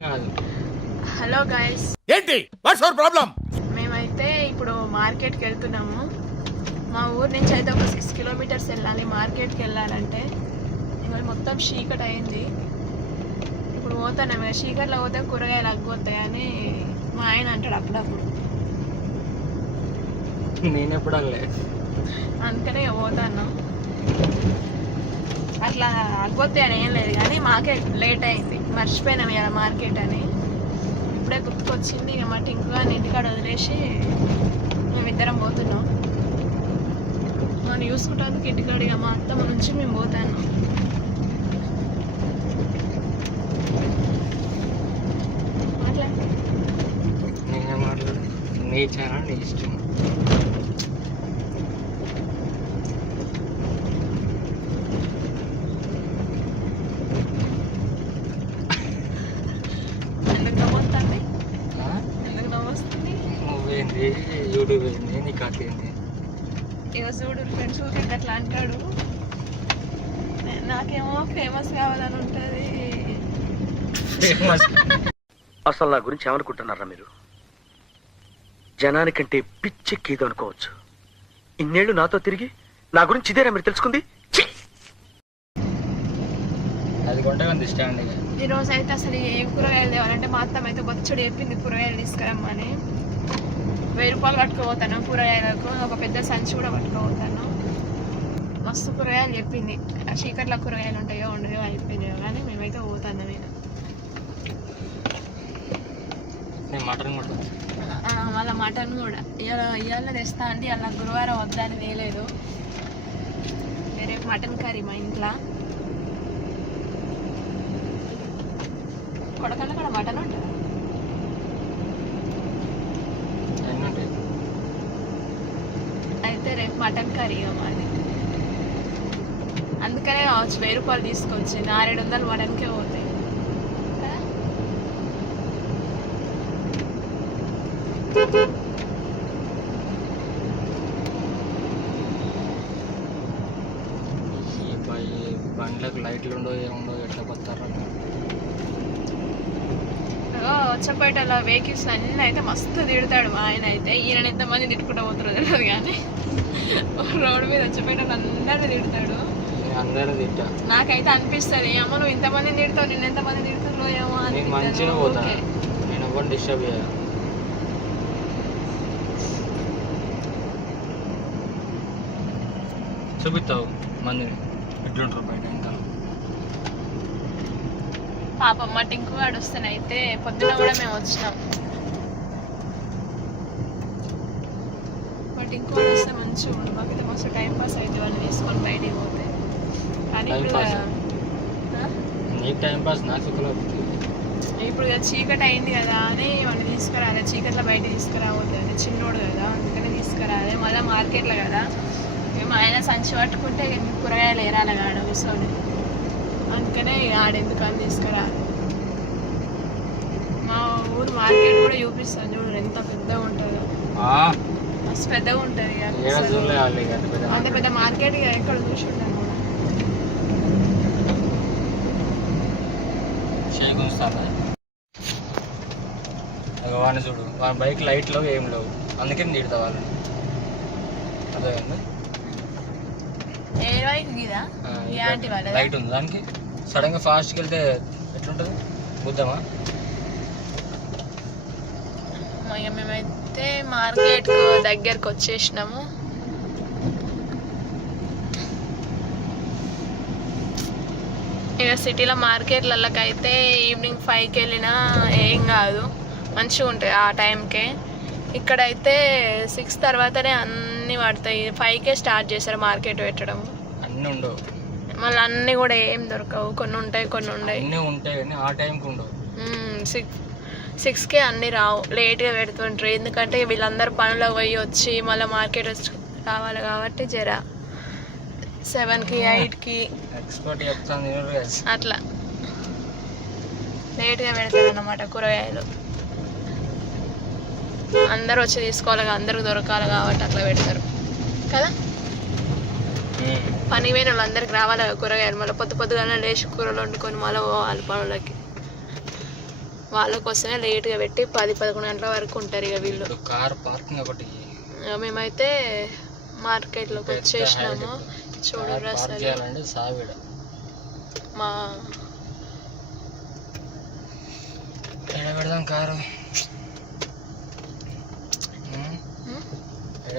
Hello guys. ఏంటి? What's our problem? మేమైతే ఇప్పుడు మార్కెట్కి వెళ్తున్నాము. మా ఊరు నుంచి అయితే ఒక సిక్స్ కిలోమీటర్స్ వెళ్ళాలి. మార్కెట్కి వెళ్ళాలంటే ఇవాళ మొత్తం చీకటి అయింది. ఇప్పుడు పోతాను చీకట్లో పోతే కూరగాయలు అగ్గిపోతాయి అని మా ఆయన అంటాడు అప్పుడప్పుడు. నేను ఎప్పుడు అందుకనే పోతాను. అట్లా అగ్గిపోతాయి అని ఏం లేదు కానీ మాకే లేట్ అయింది. మర్చిపోయినాం ఇలా మార్కెట్ అని. ఇప్పుడే గుర్తుకొచ్చింది ఇక మా టింకుగా ఇంటికాడ వదిలేసి మేమిద్దరం పోతున్నాం. మనం చూసుకుంటానికి ఇంటికాడ ఇక మా అత్తమ్మ నుంచి మేము పోతాను. మాట్లా నేనే మాట్లాడు నీ ఛానల్ నీ ఇష్టం ఎందుకు నవ్వుతుంది ఆ? ఎందుకు నవ్వొస్తుంది నువ్వేంది యూట్యూబ్ ఏంది నీ కథ ఏంది ఇక చూడు ఫ్రెండ్స్ ఊరికి అట్లా అంటాడు నే- నాకేమో ఫేమస్ కావాలని ఉంటుంది ఫేమస్ అసలు నా గురించి ఏమనుకుంటున్నారా మీరు? జనానికంటే పిచ్చెక్కేది అనుకోవచ్చు. ఇన్నేళ్ళు నాతో తిరిగి నా గురించి ఇదేనా మీరు తెలుసుకుంది! అది కొంటే ఈ రోజు అయితే అసలు ఏం కూరగాయలు తేవాలంటే మా అత్తమ్మ అయితే బొచ్చడు చెప్పింది కూరగాయలు తీసుకురమ్మని. వెయ్యి రూపాయలు పట్టుకుపోతాను కూరగాయలకు ఒక పెద్ద సంచి కూడా పట్టుకుపోతాను మస్తు కూరగాయలు చెప్పింది. ఆ చీకట్లో కూరగాయలు ఉంటాయో ఉండయో అయిపోయినాయో కానీ మేమైతే పోతాను నేను నేను మటన్ కూడా ఆ, మళ్ళీ మటన్ కూడా. ఇవాళ ఇవాళ తెస్తా అండి అలా గురువారం వద్దని తేలేదు రేపు మటన్ కర్రీ మా ఇంట్లో. కొడకల్లో కూడా మటన్ ఉంటుందా? అయితే రేపు మటన్ కర్రీ మాది అందుకనే కావచ్చు వెయ్యి రూపాయలు తీసుకొచ్చి ఆరేడు వందలు మటన్కే పోతాయి కదా? ఈ బ- ఈ బండ్లకు లైట్లు ఉండవు ఏముండవు ఎట్లా కొత్తారా ఇగో వచ్చేపేటలో వెహికల్స్ అన్నీ అయితే మస్తు తిడతాడు మా ఆయన అయితే. ఈయన ఎంతమంది తిట్టుకుంటూ పోతారో తెలియదు కానీ రోడ్డు మీద వచ్చేపేటలో అందరినీ తిడతాడు. నాకైతే అనిపిస్తుంది అమ్మ నువ్వు ఇంతమంది తిడతావు నిన్న ఎంతమంది తిడుతున్నావు ఏమో. మంచిగా పోతా. నేను ఎవరిని డిస్టర్బ్ చేయ చూపిస్తావు మందిని ఎట్లుంటారు బయట ఇంకా. పాపం మా టింకు వాడు వస్తేనైతే పొద్దున కూడా మేము వచ్చినాం. మా టింకు వాడు వస్తే మంచిగా ఉండు మాకైతే మస్తు టైం పాస్ అవుతుంది వాళ్ళు తీసుకొని బయటికి పోతే. కానీ? నీకు టైం పాస్ నాకు సుఖంలో ఇప్పుడు ఇక చీకటి అయింది కదా అని వాడిని తీసుకురాలి. చీకట్లో బయట తీసుకురావద్దు అని చిన్నోడు కదా అందుకని తీసుకురాలి. మళ్ళీ మార్కెట్లో కదా. మా ఆయన సంచి పట్టుకుంటే కూరగాయలు ఏరాలి కాడ కూర్చొని అందుకనే ఆడెందుకు అని తీసుకురాలి. మా ఊరు మార్కెట్ కూడా చూపిస్తాను చూడు ఎంత పెద్దగా ఉంటుందో. మస్తు పెద్దగా ఉంటుంది అంత పెద్ద మార్కెట్. ఎక్కడ చూసి ఉంటాను వాడిని చూడు వాడి బైక్ లైట్లో ఏం లేవు. అందుకే తిడతా వాళ్ళని? వైపు ఇదా ఆంటీ లైట్ ఉంది. దానికి సడన్గా ఫాస్ట్కి వెళ్తే ఎట్లుంటుంది? ఇక మేమైతే మార్కెట్ దగ్గరకు వచ్చేసినాము. ఇక సిటీలో మార్కెట్లకి అయితే ఈవినింగ్ ఫైవ్కి వెళ్ళినా ఏం కాదు. మంచిగా ఉంటాయి ఆ టైంకే. ఇక్కడైతే సిక్స్ తర్వాతనే అన్నీ పడతాయి. ఫైవ్కే స్టార్ట్ చేశారు మార్కెట్ పెట్టడం. అన్నీ ఉండవు. మళ్ళీ అన్నీ కూడా ఏం దొరకవు. కొన్ని ఉంటాయి కొన్ని ఉండవు అన్నీ ఉంటాయి కానీ ఆ టైంకి ఉండవు. సిక్స్ సిక్స్కే అన్నీ రావు. లేట్గా పెడుతుంటారు. ఎందుకంటే వీళ్ళందరూ పనులకు పోయి వచ్చి మళ్ళీ మార్కెట్ వచ్చి రావాలి కాబట్టి జర సెవెన్కి ఎయిట్కి. అట్లా. లేట్గా పెడతారు అన్నమాట కూరగాయలు. అందరూ వచ్చి తీసుకోవాలి అందరికి దొరకాలి కాబట్టి అట్లా పెడతారు. కదా? పని పోయిన వాళ్ళందరికి రావాలి కూరగాయలు. మళ్ళీ పొద్దు పొద్దుగానే లేచి కూరలు వండుకొని మళ్ళీ పోవాలి పనులకి. వాళ్ళ కోసమే లేట్గా పెట్టి పది పదకొండు గంటల వరకు ఉంటారు ఇక వీళ్ళు. కార్ పార్కింగ్ ఒకటి మేమైతే మార్కెట్లోకి వచ్చేసినాము. హైవే. చూడు కార్ పార్క్ అసలు చేయాలంటే సావిడ. మా ఎక్కడ పెడదాం కారు?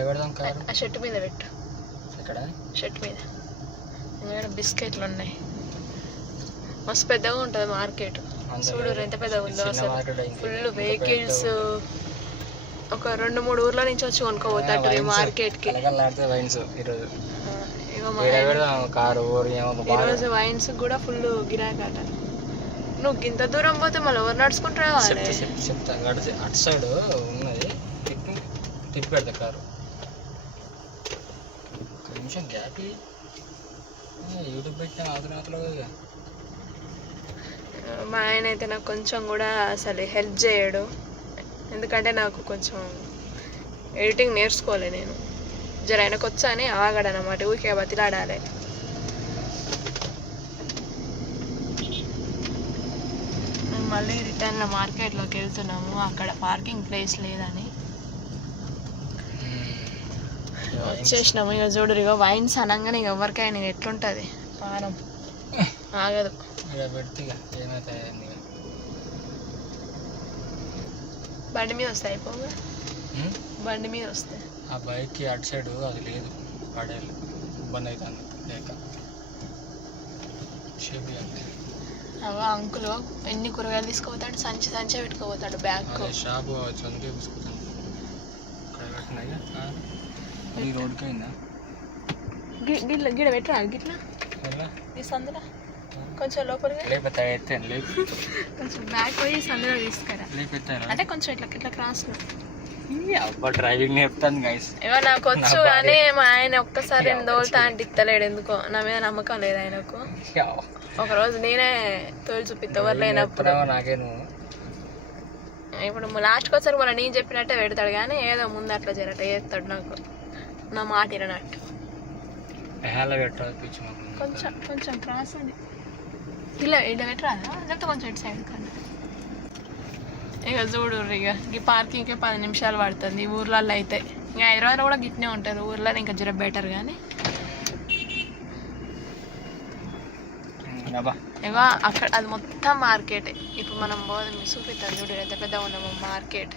పెడదాం కారు? ఆ షర్ట్ మీద పెట్టు. ఇక్కడ షర్ట్ మీద. ఇక్కడ బిస్కెట్లు ఉన్నాయి మస్తు పెద్దగా ఉంటుంది మార్కెట్. చూడు. ఎంత పెద్దగా ఉందో అసలు. ఫుల్ వెహికల్స్ ఒక రెండు మూడు ఊర్ల నుంచి వచ్చి కొనుక్కోపోతాడు ఈ వైన్స్. మార్కెట్కి కలకల్లాడితే వైన్స్ ఈరోజు. వైన్స్ కూడా ఫుల్ గిరాకట. నువ్వు ఇంత దూరం పోతే మళ్ళీ ఎవరు చెప్తా గడిచి అటు సైడ్ ఉన్నది. తిప్పి పెడతా కారు. గ్యాప్ మా ఆయన అయితే నాకు కొంచెం కూడా అసలు హెల్ప్ చేయడు. ఎందుకంటే నాకు కొంచెం ఎడిటింగ్ నేర్చుకోలే నేను. జర ఆయనకు వచ్చా అని ఆగాడనమాట ఊరికే బతిలాడాలి. మేము మళ్ళీ రిటర్న్ మార్కెట్లోకి వెళ్తున్నాము. అక్కడ పార్కింగ్ ప్లేస్ లేదని. వచ్చేసినాము. ఇక చూడరు ఇక వైన్స్ అనగానే ఇక ఎవరికైనా ఎట్లుంటుంది? పానం. ఆగదు. బండి మీద వస్తాయి అయిపోగా? బండి మీద వస్తాయి ఆ బైక్కి అటు సైడ్ అది లేదు. పడేళ్ళు ఇబ్బంది అవుతుంది. లేక. అవ అంకులు ఎన్ని కూరగాయలు తీసుకుపోతాడు? సంచి సంచే పెట్టుకుపోతాడు బ్యాగ్ షాపు చందుకే పుసుకుతాను ఈ రోడ్కి అయిందా గిట్ల గిడ పెట్టరా గిట్ల? ఈ సందులో? కొంచెం లోపలిగా లేకపోతే ఎత్తాను లేపు. కొంచెం బ్యాగ్ పోయి సందులో తీసుకురా. అంటే కొంచెం ఇట్లా ఇట్లా క్రాస్లో డ్రైవింగ్ నేర్పుతాను గైస్ ఏమో నాకు వచ్చు. కానీ మా ఆయన ఒక్కసారి దోలుతా అంటే ఇస్తలేడు ఎందుకో. నా మీద నమ్మకం లేదు ఆయనకు. ఒక రోజు నేనే తోలు చూపిస్తా ఎవరు లేనప్పుడు. ఇప్పుడు లాస్ట్కి వచ్చారు మళ్ళీ నేను చెప్పినట్టే పెడతాడు కానీ ఏదో ముందు అట్లా జరట చేస్తాడు నాకు. నా మాట ఇరనట్టు కొంచెం కొంచెం క్రాస్ అండి ఇలా ఇలా పెట్టరాదా లేకపోతే కొంచెం ఇటు సైడ్ కన్నా. ఇక చూడు ఇక ఈ పార్కింగ్కి పది నిమిషాలు పడుతుంది ఈ ఊర్లలో అయితే. ఇంకా హైదరాబాద్లో కూడా గిట్నే ఉంటుంది ఊర్లో ఇంకా జర బెటర్ కానీ ఇక అక్కడ అది మొత్తం మార్కెట్ ఇప్పుడు మనం పోదాం చూపిస్తాం చూడు ఎంత పెద్దగా ఉన్నాము మార్కెట్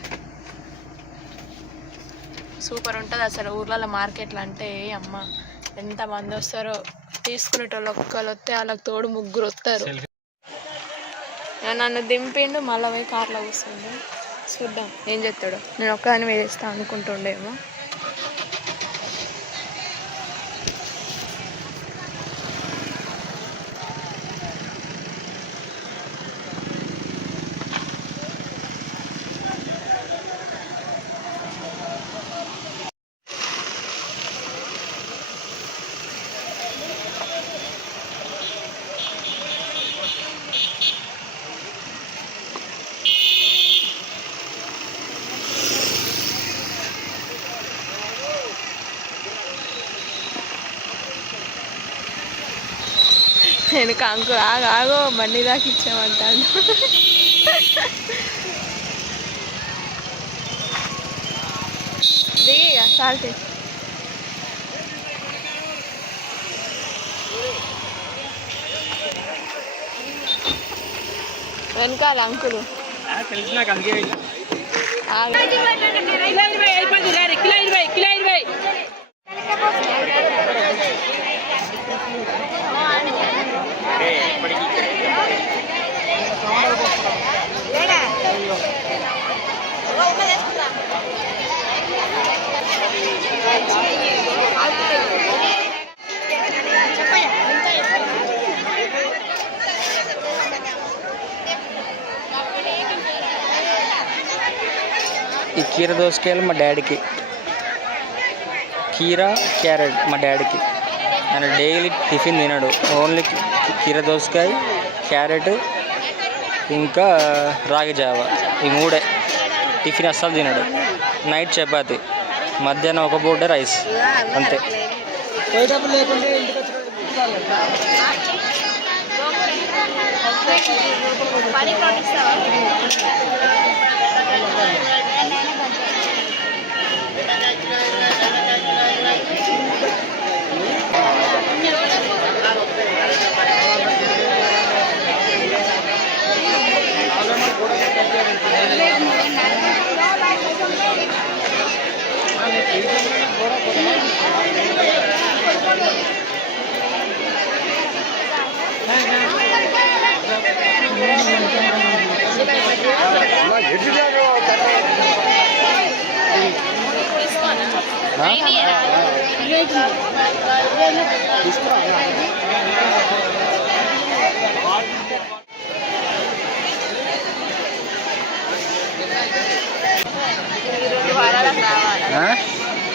సూపర్ ఉంటుంది అసలు ఊర్లలో మార్కెట్లు అంటే అమ్మ ఎంత మంది వస్తారో తీసుకునేటోళ్ళు ఒక్కరు వస్తే వాళ్ళకి తోడు ముగ్గురు వస్తారు. నన్ను దింపిండు మళ్ళీ పోయి కార్లో కూర్చుండు. చూద్దాం ఏం చేస్తాడో. నేను ఒక్కదాన్ని వేస్తా అనుకుంటుండేమో. నేను కాంకు ఆగు ఆగో బండి దాకా ఇచ్చామంటాను దిగి సాల్ట్ వెనకాల అంకులు. తెలిసి నాకు అందుకే ఆగు ఈ కీర దోసకాయలు మా డాడీకి. కీర క్యారెట్ మా డాడీకి. ఆయన డైలీ టిఫిన్ తినడు. ఓన్లీ కీర దోసకాయ క్యారెట్ ఇంకా రాగి జావ. ఈ మూడే టిఫిన్ అస్సలు తినడు. నైట్ చపాతి మధ్యాహ్నం ఒక పూట రైస్. అంతే. పని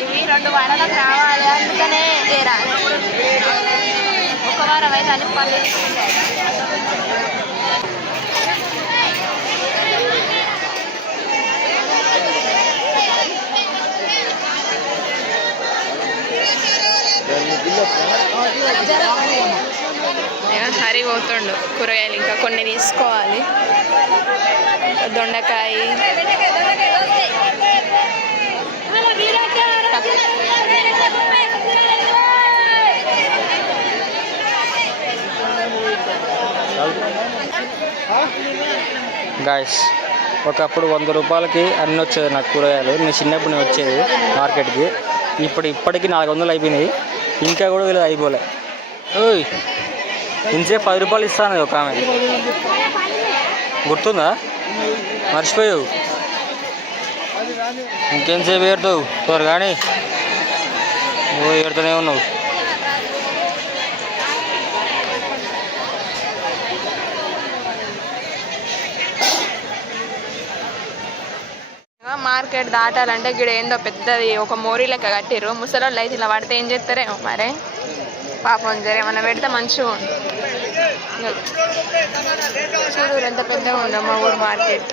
ఇవి రెండు వారాలకు రావాలి అందుకనే ఒక వారం అయితే అన్ని పనులు హరి పోతుండు కూరగాయలు ఇంకా కొన్ని తీసుకోవాలి. దొండకాయ. గాయస్ ఒకప్పుడు వంద రూపాయలకి అన్నీ వచ్చేది నాకు కూరగాయలు. నేను చిన్నప్పుడు నేను వచ్చేది మార్కెట్కి. ఇప్పుడు ఇప్పటికి నాలుగు వందలు అయిపోయినాయి. ఇంకా కూడా వీళ్ళు అయిపోలే. ఓయ్. ఇంచే పది రూపాయలు ఇస్తాను ఒక ఆమె. గుర్తుందా? మర్చిపోయావు. ఇంకేంసేపు ఏడుతావు? త్వరగా కానీ ఏడుతూనే ఉన్నావు. మార్కెట్ దాటాలంటే గిడ ఏందో పెద్దది. ఒక మోరీ లెక్క కట్టిర్రు. ముసలోళ్ళు అయితే ఇలా పడితే ఏం చేస్తారేమో మరే? పాపం జర ఏమన్నా పెడితే మంచిగా ఉండు. చూడు ఎంత పెద్దగా ఉందో మా ఊరు మార్కెట్.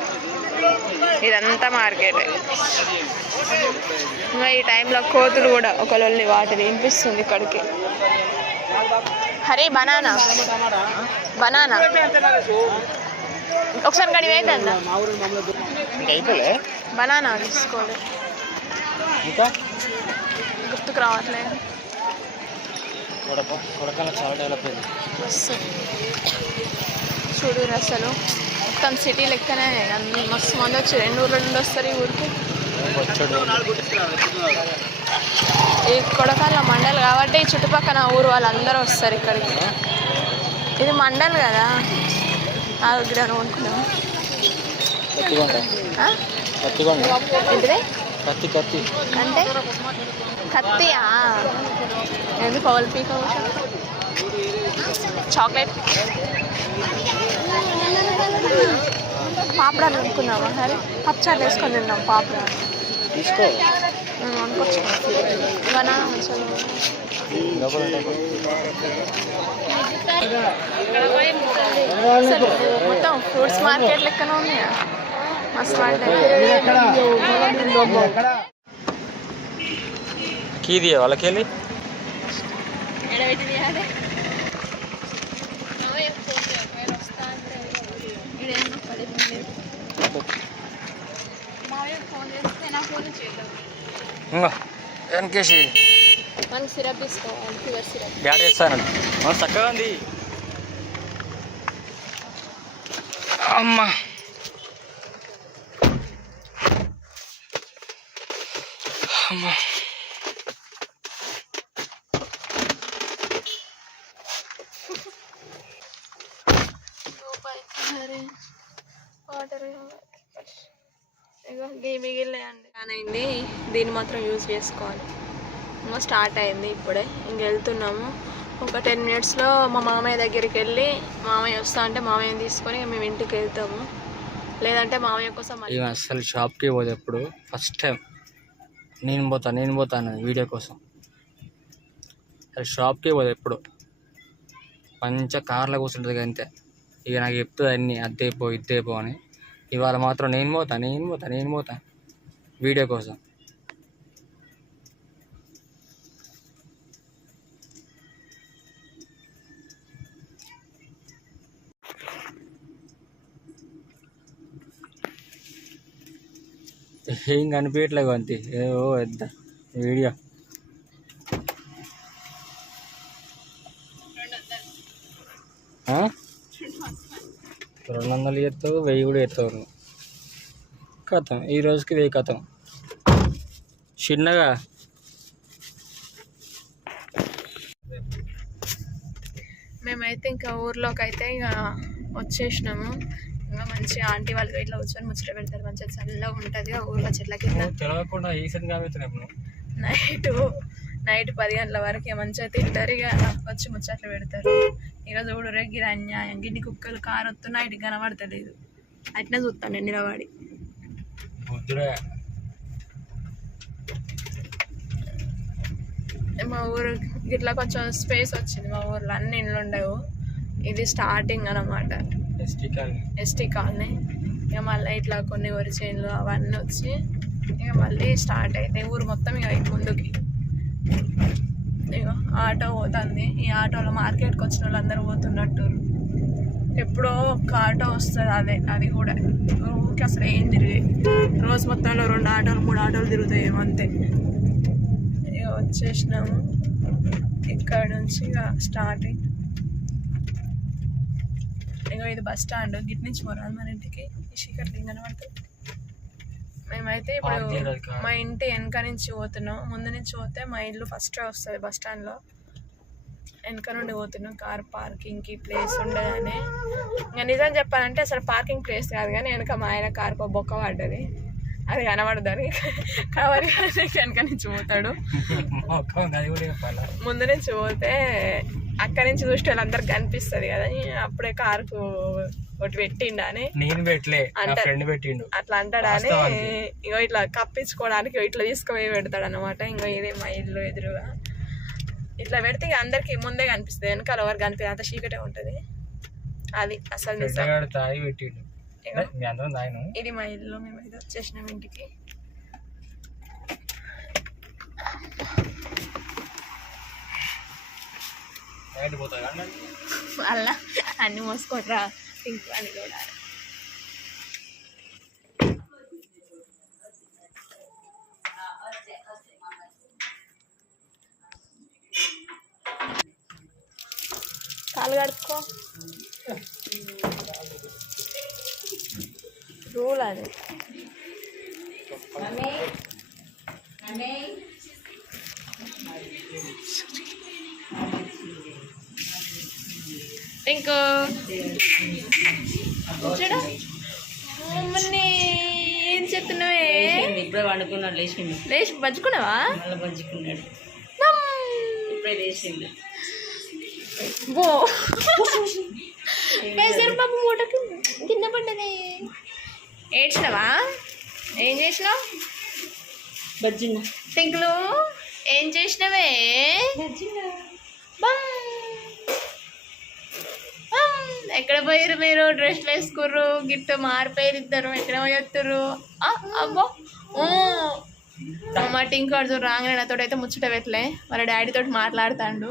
ఇదంతా మార్కెట్. ఈ టైంలో కోతులు కూడా ఒక లొల్లి వాటి వినిపిస్తుంది ఇక్కడికి. హరే బనానా. బనానా. ఒకసారి గడి అవుతుందా బనానా తీసుకోండి. గుర్తుకు రావట్లేదు. కొడక కొడకల చాలా డెవలప్ అయింది. చూడు అసలు. మొత్తం సిటీ లెక్కనే అన్ని మస్తు మంది వచ్చి రెండు ఊర్ల నుండి వస్తారు ఈ ఊరికి. ఈ కొడకాల మండల్ కాబట్టి ఈ చుట్టుపక్కల ఊరు వాళ్ళందరూ వస్తారు ఇక్కడికి. ఇది మండల్ కదా? ఆ దగ్గర అనుకుంటున్నాం కత్తి కత్తి. అంటే కత్తియా? ఎందుకు పవల్ పీక చాక్లెట్. పాపడాలు అనుకున్నామా సరే పప్చాలు వేసుకొని తిందాం పాపడాలు. తీసుకో. అనుకోవచ్చు ఇవనా అసలు. మొత్తం ఫ్రూట్స్ మార్కెట్ లెక్కన ఉంది మస్తు కీ దియే వాళ్ళకి వెళ్ళి? వెనకేసి. మనకి సిరప్ తీసుకోవాలి ఫీవర్ సిరప్ డాడీ వేస్తాను మన చక్కగా ఉంది అమ్మా. అమ్మా అయింది దీన్ని మాత్రం యూజ్ చేసుకోవాలి ఇంకా స్టార్ట్ అయింది ఇప్పుడే ఇంక వెళ్తున్నాము ఒక టెన్ మినిట్స్లో మా మామయ్య దగ్గరికి వెళ్ళి మామయ్య వస్తా అంటే మామయ్యని తీసుకొని మేము ఇంటికి వెళ్తాము లేదంటే మామయ్య కోసం అసలు షాప్కి పోదు ఎప్పుడు ఫస్ట్ టైం నేను పోతా నేను పోతాను వీడియో కోసం. అసలు షాప్కి పోదు ఎప్పుడు. మంచిగా కార్లో కూర్చుంటుంది అంతే. ఇక నాకు చెప్తుంది అన్నీ అద్దే పో ఇద్దే పో అని. ఇవాళ మాత్రం నేను పోతా నేను పోతా నేను పోతా. వీడియో కోసం. ఏం కనిపించట్లేదు అంతే ఏదో పెద్ద వీడియో. రెండు వందలు ఎత్తావు వెయ్యి కూడా ఎత్తావు కథం ఈ రోజుకి వెయ్యి కథం. చిన్నగా. మేమైతే ఇంకా ఊర్లోకి అయితే ఇక వచ్చేసినాము. ఇంకా మంచిగా ఆంటీ వాళ్ళు ఇట్లా కూర్చొని ముచ్చట పెడతారు. మంచిగా చల్లగా ఉంటుంది. ఊర్లో చెట్ల కింద నైట్ నైట్ పది గంటల వరకు మంచిగా తింటారు. ఇక వచ్చి ముచ్చట్లు పెడతారు. ఇక చూడు రెగ్గిర అన్యాయం. గిన్ని కుక్కలు కారు వస్తున్నా ఇటు కనబడతలేదు. అట్నే చూస్తాను నేను నిలబడి. మా ఊరు ఇట్లా కొంచెం స్పేస్ వచ్చింది. మా ఊర్లో అన్ని ఇండ్లు ఉండవు. ఇది స్టార్టింగ్ అన్నమాట. ST colony. ఎస్టీ ఇక మళ్ళీ ఇట్లా కొన్ని వరి చేనులు అవన్నీ వచ్చి ఇక మళ్ళీ స్టార్ట్ అవుతాయి ఊరు మొత్తం ఇక ముందుకి. ఇక ఆటో పోతుంది. ఈ ఆటోలో మార్కెట్కి వచ్చిన వాళ్ళందరూ పోతున్నట్టు. ఎప్పుడో ఒక ఆటో వస్తుంది అదే అది కూడా. ఊరికి అసలు ఏం తిరిగాయి రోజు మొత్తంలో రెండు ఆటోలు మూడు ఆటోలు తిరుగుతాయి అంతే. ఇక వచ్చేసినాము. ఇక్కడ నుంచి ఇక స్టార్టింగ్ ఇక ఇది బస్ స్టాండ్ గిట్ నుంచి పోరాదు మన ఇంటికి ఈ చీకట్లు కనబడుతుంది మేమైతే ఇప్పుడు. మా ఇంటి వెనక నుంచి పోతున్నాం. ముందు నుంచి పోతే మా ఇల్లు ఫస్ట్ వస్తుంది బస్ స్టాండ్లో వెనక నుండి పోతున్నాం. కార్ పార్కింగ్కి ప్లేస్ ఉండదని ఇంకా నిజం చెప్పాలంటే అసలు పార్కింగ్ ప్లేస్ కాదు కానీ వెనక మా ఆయన కార్కో బొక్క పడ్డది. అది కనబడదని కవర్ వెనక నుంచి పోతాడు. ముందు నుంచి పోతే అక్కడి నుంచి చూస్తే వాళ్ళందరికి కనిపిస్తుంది కదా అప్పుడే కారుకు ఒకటి పెట్టిండు అని. నేను పెట్టలే. ఫ్రెండ్ పెట్టిండు. అట్లా అంటాడని. ఇంకో ఇట్లా కప్పించుకోవడానికి ఇట్లా తీసుకుపోయి పెడతాడు అనమాట ఇంకో ఇదే మా ఇల్లు ఎదురుగా. ఇట్లా పెడితే అందరికి ముందే కనిపిస్తుంది వెనకాల ఎవరు కనిపిస్తుంది అంత చీకటే ఉంటుంది. అది అసలు ఇగో. ఇది మా ఇల్లు మేము అయితే వచ్చేసినాం ఇంటికి బయట పోతా కానీ అలా అన్ని మోసుకోట్రా. పింక్ అని కూడా. కాలు కడుక్కో. రూల్ అది. ఇంకో చూడు. మమ్మల్ని ఏం చెప్తున్నావే? ఇప్పుడే వండుకున్నాడు లేచిండు. లేచి పంచుకున్నావా? మళ్ళీ పంచుకున్నాడు. ఇప్పుడే లేచిండు. బో. పెసరపప్పు మూటకి కింద పడ్డది. ఏడ్చినావా? ఏం చేసినావు? బజ్జిన్న టింకులు ఏం చేసినవే. బమ్. ఎక్కడ పోయారు మీరు? డ్రెస్లు వేసుకుర్రు గిట్టు మారిపోయారు ఇద్దరు. ఎక్కడ పోయొత్తురు అబ్బో. ఊ. మా టింకాడు రాగానే నాతో అయితే ముచ్చట పెట్టలే. వాళ్ళ డాడీ తోటి మాట్లాడుతాండు.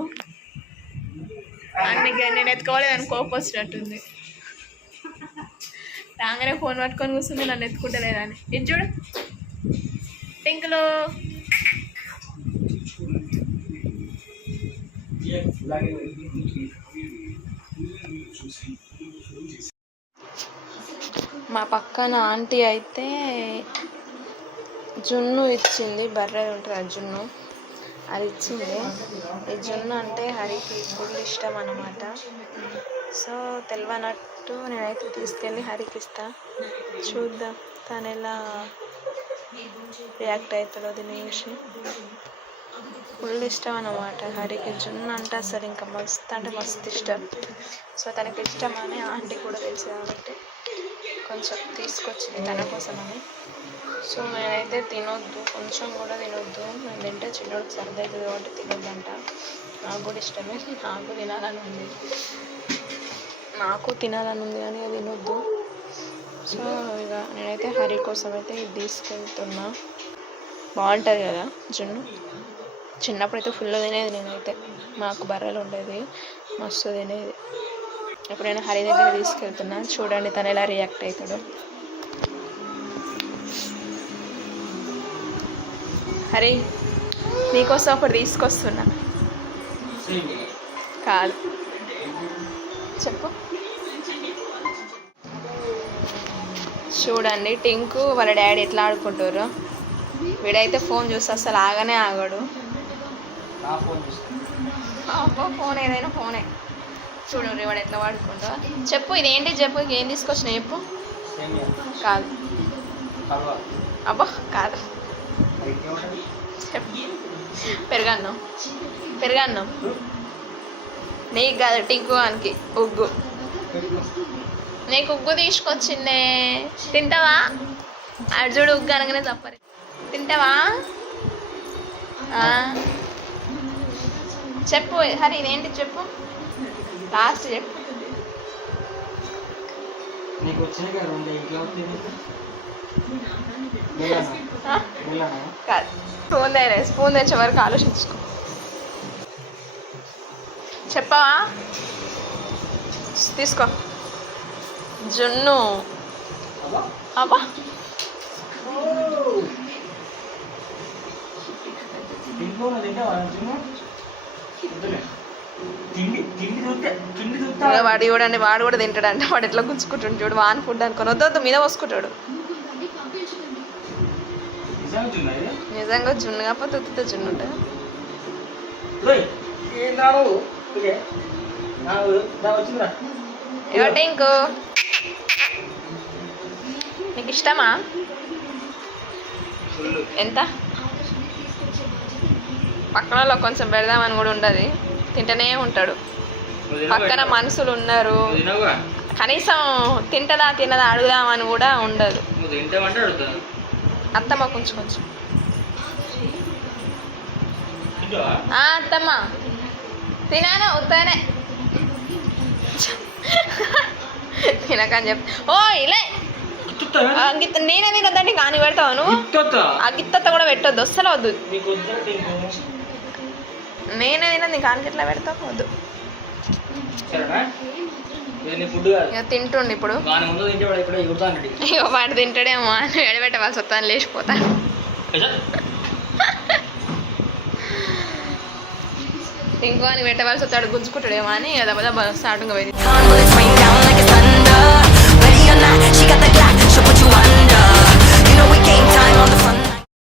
అందుకే నేను అని కోపం వచ్చినట్టుంది. రాగానే ఫోన్ పట్టుకొని కూర్చుంది నన్ను ఎత్తుకుంటలేదని. ఇది చూడు. టింకులు. మా పక్కన ఆంటీ అయితే జున్ను ఇచ్చింది బర్రె ఉంటుంది ఆ జున్ను. అది ఇచ్చింది. ఈ జున్ను అంటే హరికి ఫుల్ ఇష్టం అన్నమాట. సో తెలియనట్టు నేనైతే తీసుకెళ్ళి హరికి ఇస్తా. చూద్దాం తను ఎలా రియాక్ట్ అవుతుందో దీని చూసి ఫుల్ ఇష్టం అన్నమాట. హరికి జున్ను అంటే అసలు ఇంకా మస్తు అంటే మస్తు ఇష్టం. సో తనకి ఇష్టం అని ఆంటీ కూడా తెలుసు కాబట్టి కొంచెం తీసుకొచ్చింది తన అని సో నేనైతే తినొద్దు కొంచెం కూడా తినొద్దు. నేను తింటే చిన్నోడికి సర్ది అవుతుంది కాబట్టి తినొద్దంట. నాకు కూడా ఇష్టమే నాకు తినాలని ఉంది. నాకు తినాలని ఉంది కానీ తినొద్దు. సో ఇక నేనైతే హరి కోసం అయితే ఇది తీసుకెళ్తున్నా. బాగుంటుంది కదా జున్ను? చిన్నప్పుడైతే ఫుల్ తినేది నేనైతే. మాకు బర్రెలు ఉండేది మస్తు తినేది. ఎప్పుడైనా హరి దగ్గర తీసుకెళ్తున్నా చూడండి తను ఎలా రియాక్ట్ అవుతాడు. హరి నీకోసం ఒకటి తీసుకొస్తున్నా. కాదు. చెప్పు. చూడండి టింకు వాళ్ళ డాడీ ఎట్లా ఆడుకుంటారు. వీడైతే ఫోన్ చూస్తే అసలు ఆగనే ఆగడు. నా ఫోన్ ఫోన్ ఏదైనా ఫోనే. చూడు వాడు ఎట్లా వాడుకుంటా చెప్పు ఇదేంటి చెప్పు ఏం తీసుకొచ్చినా చెప్పు. కాదు. అబ్బా కాదు. పెరగన్నం. పెరగన్నం. నీకు కాదు టింకు వానికి. ఉగ్గు. నీకు ఉగ్గు తీసుకొచ్చిందే. తింటావా? అటు చూడు ఉగ్గు అనగానే తప్పరు. తింటావా? ఆ. చెప్పు హరి ఇదేంటి చెప్పు? లాస్ట్ చెప్పు. నీకు కదా ఉండే ఇట్లా స్పూన్ తెరే స్పూన్ తెచ్చే వరకు ఆలోచించుకో. చెప్పవా? తీసుకో. జున్ను. అబ్బా. తింటావా చిన్న వాడు చూడండి వాడు కూడా తింటాడంటే. వాడు ఎట్లా గుంజుకుంటుంటాడు చూడు వాన్ ఫుడ్ అనుకొని వద్దు మీద పోసుకుంటాడు. నిజంగా జున్ను కాకపోతే ఉత్తితే జున్ను ఉంటుంది. ఓయ్, ఏం రాడు ఇదే. నా దా వచ్చిందిరా. ఇవ్వటి ఇంకో నీకు ఇష్టమా? ఎంత? పక్కన వాళ్ళకి కొంచెం పెడదామని కూడా ఉండదు. తింటూనే ఉంటాడు. పక్కన మనుషులు ఉన్నారు. కనీసం తింటదా తినదా అడుగుదామని కూడా ఉండదు. అత్తమ్మ కొంచెం కొంచెం. అత్తమ్మ. తినాను ఉత్తనే తినకని చెప్పి. ఓ ఇలా నేనే తినొద్దంటే కాని పెడతావు నువ్వు? ఆ కూడా పెట్టొద్దు అస్సలు వద్దు. నేనేదైనా నీకు నీ కానికి ఎట్లా పెడతా వద్దు తింటుండు ఇప్పుడు. ఇక వాడు తింటాడేమో అని ఎడబెట్టవాలి సొత్తాన్ని లేచిపోతా. ఇంకో అని పెట్టవలసి వస్తాడు గుంజుకుంటాడేమో అని దెబ్బ starting She got the glass, she'll put you under. You know time on the